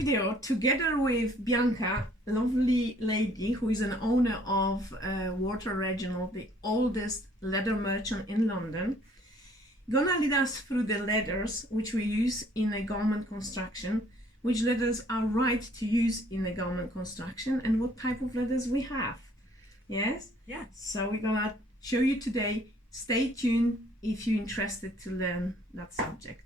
video together with Bianca, a lovely lady who is an owner of Water Regional, the oldest leather merchant in London. Gonna lead us through the leathers which we use in a garment construction, which leathers are right to use in a garment construction, and what type of leathers we have. Yes? Yeah. So we're gonna show you today. Stay tuned if you're interested to learn that subject.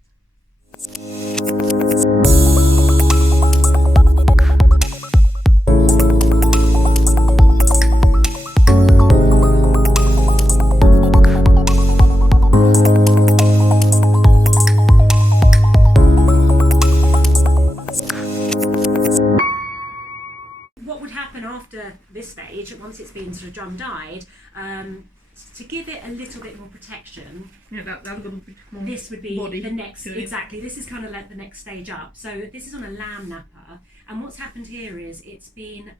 What would happen after this stage, once it's been sort of drum dyed, to give it a little bit more protection, That would be more this would be body the next, to it. exactly, this is kind of like the next stage up. So this is on a lamb nappa, and what's happened here is it's been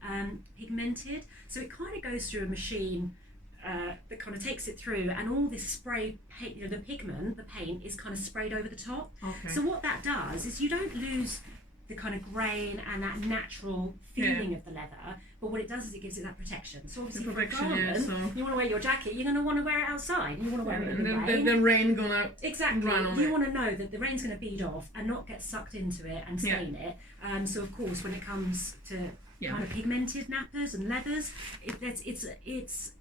pigmented, so it kind of goes through a machine that kind of takes it through, and all this spray paint, the pigment, the paint is kind of sprayed over the top. Okay. So what that does is you don't lose the kind of grain and that natural feeling of the leather, but what it does is it gives it that protection. So obviously for a garment, you want to wear your jacket, you're going to want to wear it outside, you want to wear it in the rain. The rain gonna Exactly. run on You it. want to know that the rain's going to bead off and not get sucked into it and stain it. So of course, when it comes to kind of pigmented nappas and leathers, it's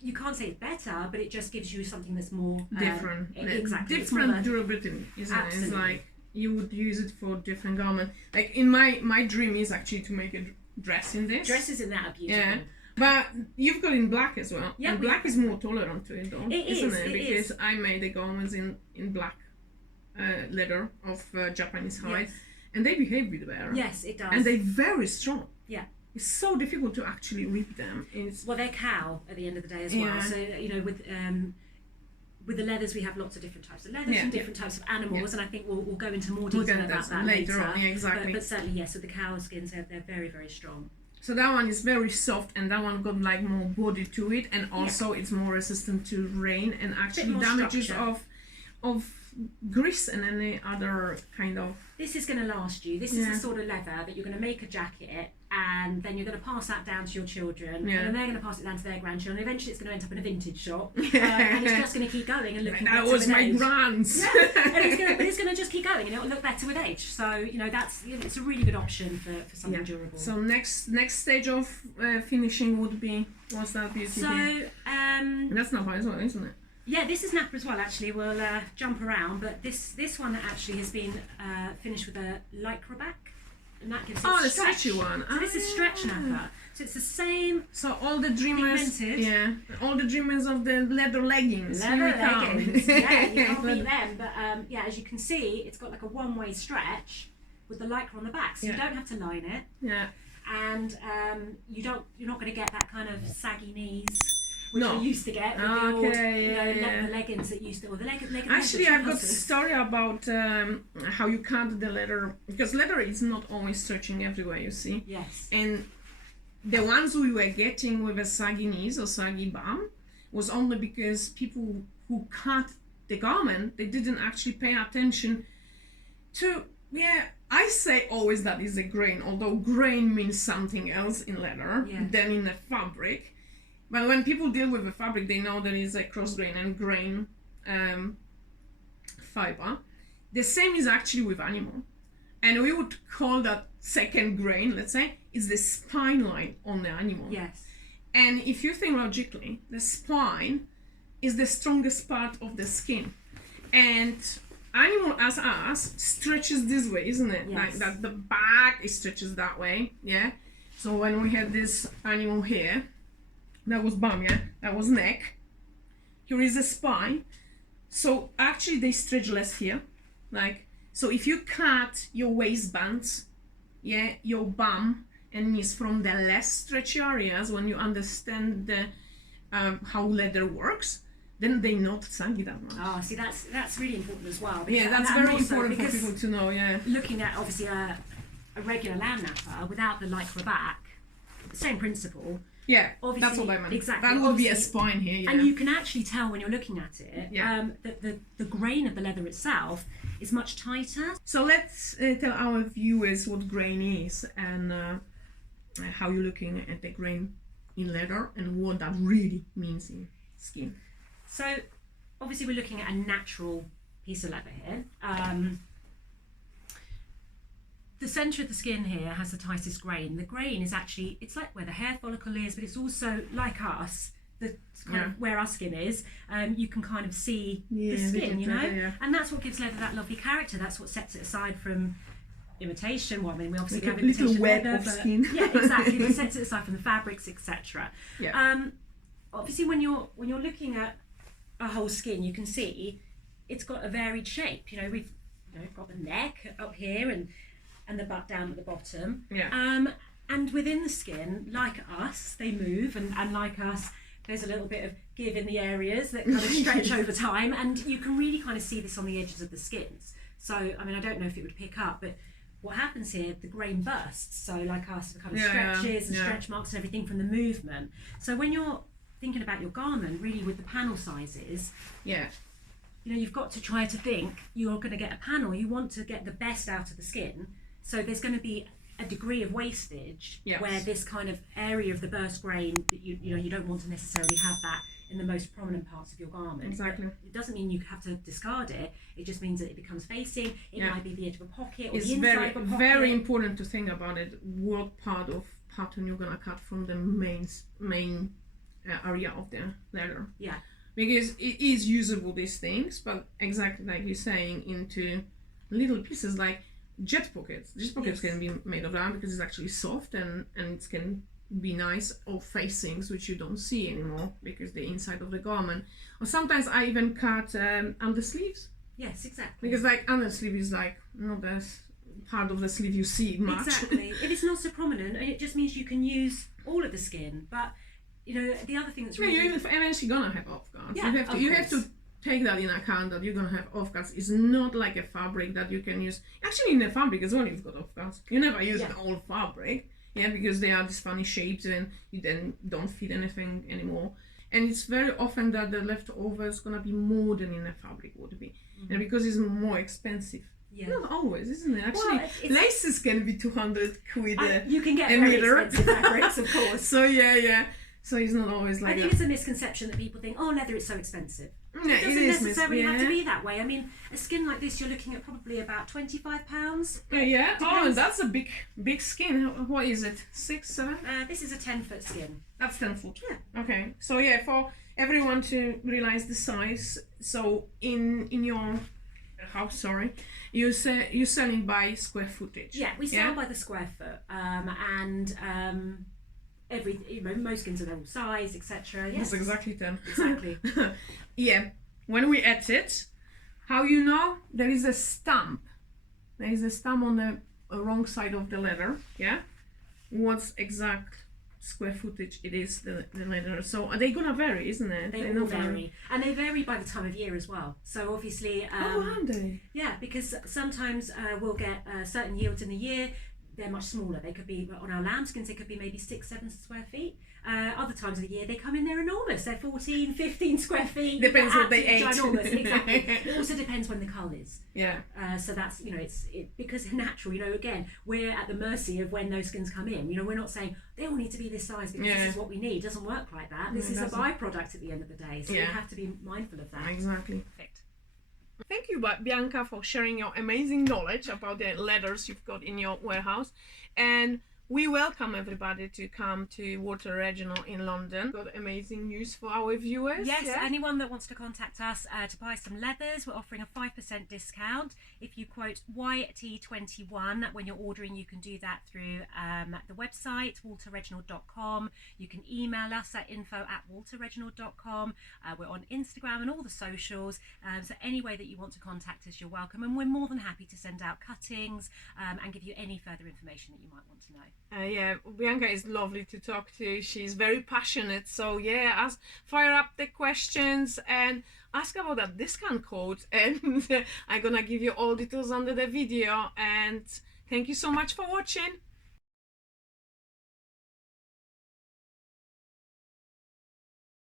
you can't say it's better, but it just gives you something that's more different. Exactly. Different durability, isn't it? Absolutely. It's like you would use it for different garment. Like in my dream is actually to make a dress in this. Dresses in that are beautiful. Yeah. But you've got in black as well. Yeah, and black is more tolerant to it, though, isn't it? It Because is. I made the garments in black leather of Japanese hide, and they behave really better. Yes, it does. And they're very strong. Yeah. It's so difficult to actually rip them. Well, they're cow at the end of the day as well. So with the leathers, we have lots of different types of leathers and different types of animals, and I think we'll go into more detail about that later on. Yeah, exactly. But certainly, yes, with the cow skins, they're very, very strong. So that one is very soft, and that one got like more body to it, and also it's more resistant to rain and actually damages of grease and any other kind of. This is going to last you. This is the sort of leather that you're going to make a jacket, and then you're going to pass that down to your children, and then they're going to pass it down to their grandchildren. Eventually, it's going to end up in a vintage shop, and it's just going to keep going and looking better That was with my age. grand's. Yeah, but it's going to just keep going, and it'll look better with age. So it's a really good option for something durable. So next stage of finishing would be, what's that beauty? So that's not as well, isn't it? yeah, this is nappa as well. Actually, we'll jump around, but this one actually has been finished with a Lycra back, and that gives it the stretch. stretchy one. So this is stretch nappa. So it's the same. So all the dreamers, pigmented. all the dreamers of the leather leggings. Leather here we come. leggings. Yeah, you can't beat them. But as you can see, it's got like a one-way stretch with the Lycra on the back, so you don't have to line it. Yeah. And you're not going to get that kind of saggy knees, which No. we used to get with the old, the leggings that used to, or the leggings. Actually, I've got a story about how you cut the leather, because leather is not always stretching everywhere, you see. Yes. And the ones we were getting with a saggy knees or saggy bum was only because people who cut the garment, they didn't actually pay attention to, I say always that is a grain, although grain means something else in leather than in a fabric. But when people deal with a fabric, they know there is a cross grain and grain fiber. The same is actually with animal. And we would call that second grain, let's say, is the spine line on the animal. Yes. And if you think logically, the spine is the strongest part of the skin. And animal as us stretches this way, isn't it? Yes. Like that the back it stretches that way, yeah? So when we had this animal here, that was bum, that was neck. Here is the spine. So actually they stretch less here. So if you cut your waistbands, your bum and knees from the less stretchy areas, when you understand the how leather works, then they not saggy that much. Oh, see, that's really important as well. Yeah, that's very important for people to know. Yeah. Looking at obviously a regular lamb nappa without the Lycra back, same principle. Yeah, obviously, that's what I meant. Exactly. That would be a spine here. Yeah. And you can actually tell when you're looking at it that the grain of the leather itself it's much tighter. So let's tell our viewers what grain is and how you're looking at the grain in leather and what that really means in skin. So obviously we're looking at a natural piece of leather here. The centre of the skin here has the tightest grain. The grain is actually, it's like where the hair follicle is, but it's also like us, the kind of where our skin is. You can kind of see the skin, you know, and that's what gives leather that lovely character. That's what sets it aside from imitation. Well, I mean, we obviously have imitation leather, of skin. Yeah, exactly. It sets it aside from the fabrics, etc. Yeah. Obviously, when you're looking at a whole skin, you can see it's got a varied shape. You know, we've got the neck up here and the butt down at the bottom. Yeah. And within the skin, like us, they move, and like us, there's a little bit of give in the areas that kind of stretch over time, and you can really kind of see this on the edges of the skins. So, I mean, I don't know if it would pick up, but what happens here, the grain bursts. So, like us, the kind of stretches and stretch marks and everything from the movement. So, when you're thinking about your garment, really with the panel sizes, you know, you've got to try to think you're going to get a panel. You want to get the best out of the skin. So there's going to be a degree of wastage where this kind of area of the burst grain that you don't want to necessarily have that in the most prominent parts of your garment. Exactly. But it doesn't mean you have to discard it. It just means that it becomes facing. It might be the edge of a pocket or it's the inside of a pocket. Very important to think about it. What part of pattern you're gonna cut from the main area of the leather. Yeah. Because it is usable, these things, but exactly like you're saying, into little pieces like jet pockets. Jet pockets can be made of that because it's actually soft and it can be nice, or facings which you don't see anymore because they're inside of the garment. Or sometimes I even cut under sleeves. Yes, exactly. Because like under sleeve is like not the part of the sleeve you see much. Exactly. If it's not so prominent, it just means you can use all of the skin. But you know, the other thing that's really you're eventually gonna have off guards. Yeah, you have to take that in account, that you're gonna have off guards. It's not like a fabric that you can use. Actually, in the fabric as well, you've got off guards. You never use an old fabric, because they are these funny shapes and you then don't fit anything anymore. And it's very often that the leftover is gonna be more than in a fabric would be, and because it's more expensive. Yeah. Not always, isn't it? Actually, laces can be 200 quid. You can get very expensive fabrics, of course. So yeah. So it's not always like I think it's a misconception that people think, oh, leather is so expensive. Yeah, it doesn't necessarily have to be that way. I mean, a skin like this, you're looking at probably about £25. Yeah. Oh, that's a big skin. What is it? 6, 7? This is a 10-foot skin. That's 10 foot. Yeah. Okay. So yeah, for everyone to realize the size. So in your house, you're selling by square footage. Yeah, we sell by the square foot, most skins are all size, etc. Yes. That's exactly 10. Exactly. Yeah. When we edit, how you know there is a stamp. There is a stamp on the wrong side of the leather. Yeah. What's exact square footage it is, the leather. So they're gonna vary, isn't it? They all vary, and they vary by the time of year as well. So obviously, are they? Yeah, because sometimes we'll get certain yields in the year. They're much smaller. They could be, on our lambskins, they could be maybe 6-7 square feet. Other times of the year, they come in, they're enormous. They're 14-15 square feet. Depends what they ate. Ginormous, exactly. It also depends when the cull is. Yeah. So that's, because it's natural, again, we're at the mercy of when those skins come in. We're not saying they all need to be this size because this is what we need. It doesn't work like that. This is a byproduct at the end of the day. So we have to be mindful of that. Exactly. Perfect. Thank you, Bianca, for sharing your amazing knowledge about the leathers you've got in your warehouse. And we welcome everybody to come to Water Regional in London. Got amazing news for our viewers. Yes, anyone that wants to contact us to buy some leathers, we're offering a 5% discount. If you quote YT21 when you're ordering, you can do that through the website, walterreginald.com. You can email us at info@walterreginald.com. We're on Instagram and all the socials. So any way that you want to contact us, you're welcome. And we're more than happy to send out cuttings and give you any further information that you might want to know. Bianca is lovely to talk to. She's very passionate. So fire up the questions and ask about that discount code. And I'm gonna give you all details under the video. And thank you so much for watching.